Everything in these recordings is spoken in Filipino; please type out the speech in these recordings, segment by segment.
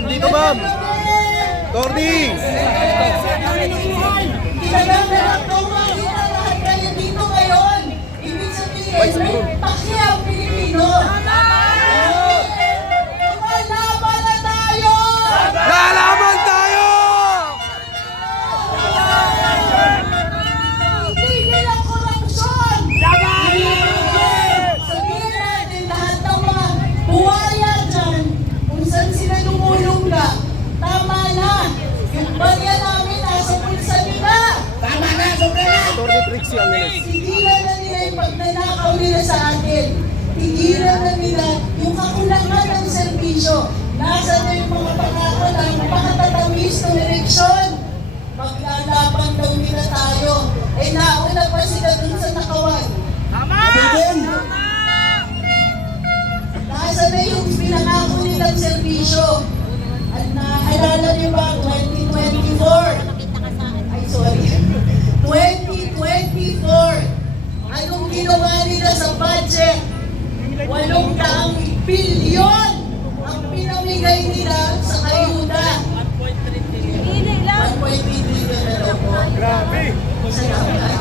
ma'am. Dito, ma'am. Tordi. Lahat kayo dito ngayon. Ibig sabihin, paki ang Pilipino. Lumalaban na tayo! Lalaban tayo! Tigil ang korupsyon! Sabihin natin lahat ng mga buwaya dyan, kung saan sila lumulungga, tama na! Yung barya namin nasa pulsa nila! Tama na! Sobra na! Tordi Trixie ang inis. Tigilan na nila yung pagnanakaw nila sa atin. Tigilan na nila yung kakulangan ng serbisyo. Nasa na yung mga pangako ng pakatatamis ng eleksyon. Maglalaban daw nila tayo. Eh nauna pa sila dun sa nakawan. Tama! Nasa na yung pinangako nilang serbisyo. At naalala niyo ba 2024? Ay, sorry. 2024. Anong ginawa nila sa budget? 800 bilyon ang pinamigay nila sa ayuda. 1.3 billion na daw po. Grabe. Salamat.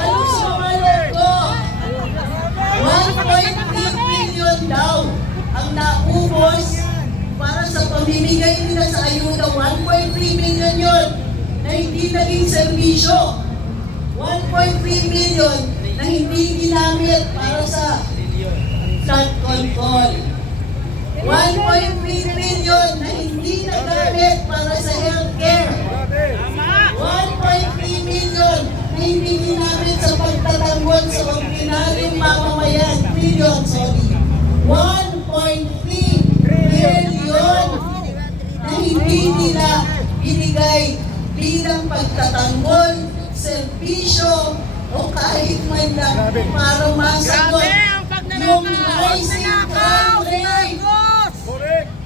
Anong sumalot ko? 1.3 billion daw ang naubos para sa pamimigay nila sa ayuda. 1.3 billion yun na hindi naging serbisyo. 1.3 million na hindi ginamit para sa flood control. 1.3 million na hindi nagamit para sa healthcare. 1.3 million na hindi ginamit sa pagtatanggol sa ordinaryong mamamayan. Billion, sorry. 1.3 billion na hindi nila binigay bilang pagtatanggol, serbisyo, o kahit man lang para masagot yung rising crime rate.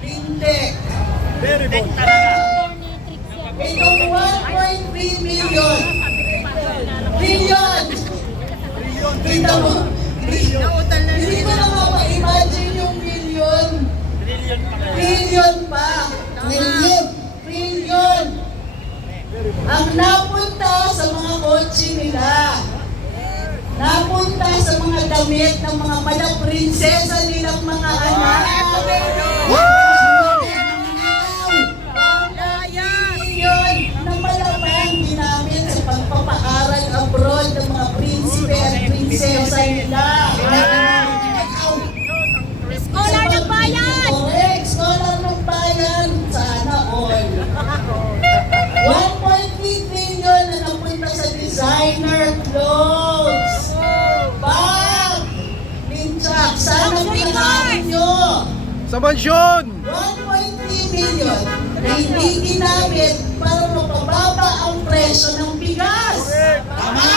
Hindi. Itong 1.3 million. Billion. Kita mo? Hindi ko na mapa-imagine yung billion. Trillion pa. Trillion. Ang napunta sa mga kotse nila. Napunta sa mga damit ng mga prinsesa nilang mga anak. Yun na malamang ginamit sa pagpapaaral abroad ng mga prinsipe at prinsesa nila. Scholar ng bayan! Correct, scholar ng bayan. Sana all. 1.3 trillion na napunta sa designer clothes. Bag! Minchak, sana pinakain nyo. Sa mansyon! 1.3 million na hindi ginamit para mapababa ang presyo ng bigas. Tama!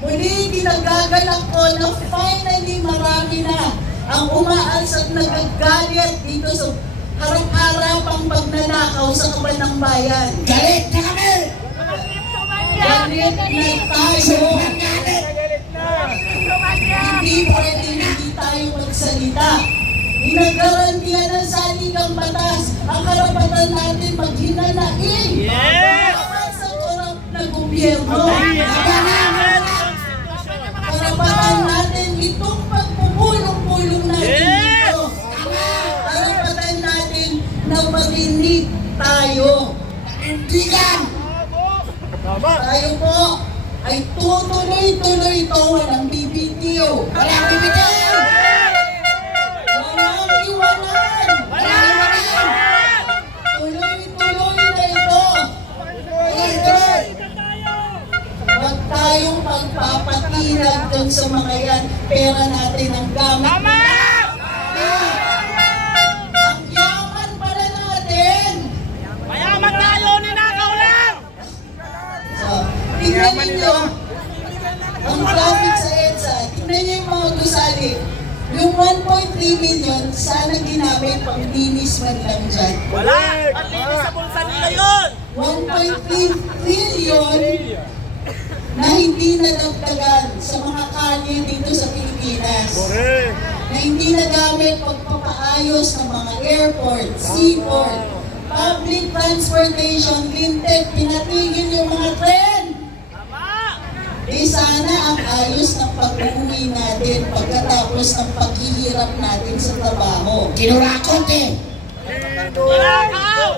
Muli, kinagagalak ko na finally marami na ang umaals at nagagalit dito sa harap-harapang pagnanakaw sa kaban ng bayan. Galit na kami! Galit na tayo! Hindi pwede hindi tayo magsalita. Inagarantiyan ng saligang batas ang karapatan natin maghinanain. Para sa korap na gobyerno. Karapatan natin itong pagpupulong-pulong natin dito. Karapatan natin na marinig tayo. Hindi yan! Tayo po ay tutuloy-tuloy ito. Walang bibitiw. Walang bibitiw! Walang iwanan. Tuloy-tuloy na ito. Huwag tayong pagpapatinag dun sa mga yan. Pera natin ang gamit. Ang yaman pala natin. Mayaman tayo, ninakaw lang! So, tingnan ninyo. Ang traffic sa EDSA, tingnan niyo yung mga gusali. Yung 1.3 million, sana ginamit pang linis man lang dyan. Wala! Ang linis sa bulsa nila yun! 1.3 trillion na hindi nadagdagan sa mga kalye dito sa Pilipinas. Na hindi nagamit pagpapaayos ng mga airport, seaport, public transportation, linted, pinatigil yung mga tren. Eh sana ang ayos ng pag-uwi natin pagkatapos ng paghihirap natin sa trabaho. Kinurakot eh. Nakaw!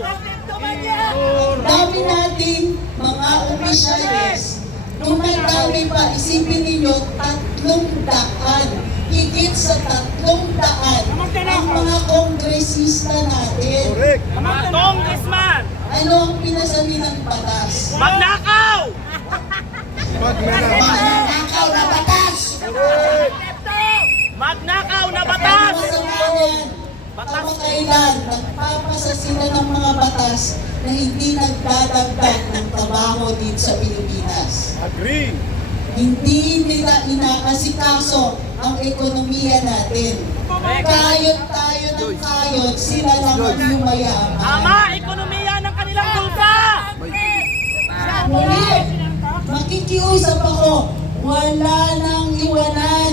Ang dami natin mga opisyales, nung nagdami pa, isipin ninyo, 300, higit sa 300 ang mga kongresista natin. Correct. Mga congressman! Ano ang pinasali ng batas? Magnakaw! Magnanakaw na batas. Magnakaw na batas! Kamakailan, nagpapasa sila ng mga batas na hindi nagdadagdag ng trabaho dito sa Pilipinas. Agree. Hindi nila inaasikaso ang ekonomiya natin. Kayod tayo ng kayod, sila lang ang yumayaman. Tama! Ekonomiya ng kanilang bulsa! Muli, makikiusap ako, wala nang iwanan.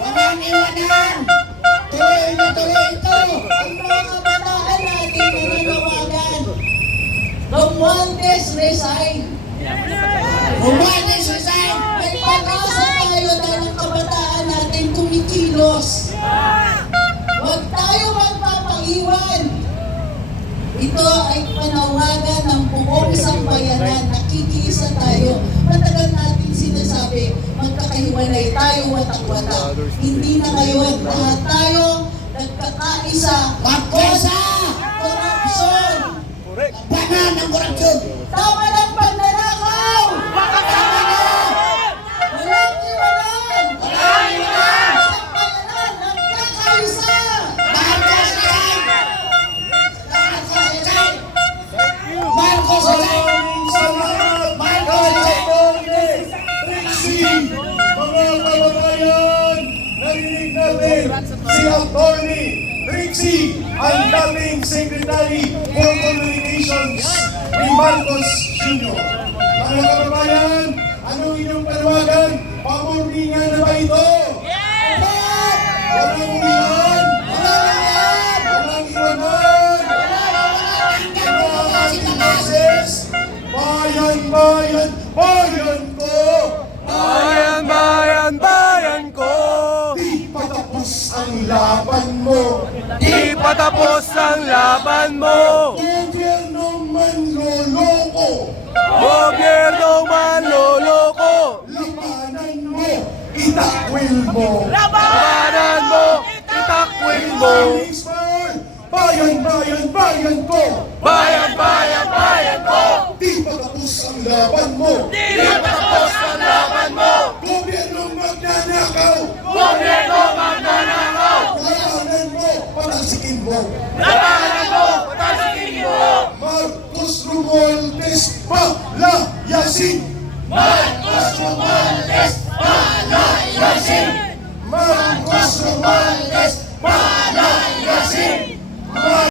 Walang iwanan. Tuloy na tuloy ito. Ang mga kabataan natin na nanawagan, Romualdez resign. Umalis resign. May pag-asa tayo dahil ang kabataan natin kumikilos. Huwag tayo magpapaiwan. Ito ay panawagan ng buong sambayanan. Nakikiisa tayo. Matagal natin sinasabi, magkakahiwalay tayo, watak-watak. Hindi na ngayon. Lahat tayo nagkakaisa. Magkaisa. Korupsyon. Correct. Banan ng korupsyon. Tama ng pagnanakaw! Makakasalan! Walang iwanan! Walang iwanan! Sambayanan, nagkakaisa! Marcos resign. Marcos resign. Marcos resign. Marcos resign. Mga kababayan, narinig natin si Atty. Trixie, ang dating Secretary for Communications ni Marcos Jr. Mga kababayan, ano inyong panawagan? Pamurningan na ba ito? Walang uwian! Walang iwanan! Mga Pilipinas, bayan, bayan, bayan ko! Bayan, bayan, bayan ko. Di patapos ang laban mo. Di patapos ang laban mo. Gobyerno manloloko. Gobyerno manloloko. Labanan mo, itakwil mo. Labanan mo, itakwil mo. Policeman, bayan, bayan, bayan ko. Bayan, bayan, bayan ko. Di patapos ang laban mo. Di patapos ang laban mo. Gobyerno magnanakaw. Gobyerno magnanakaw. Labanan mo, patasikin mo. Labanan mo, patasikin mo. Marcos Romualdez palayasin. Marcos Romualdez, palayasin. Marcos Romualdez palayasin.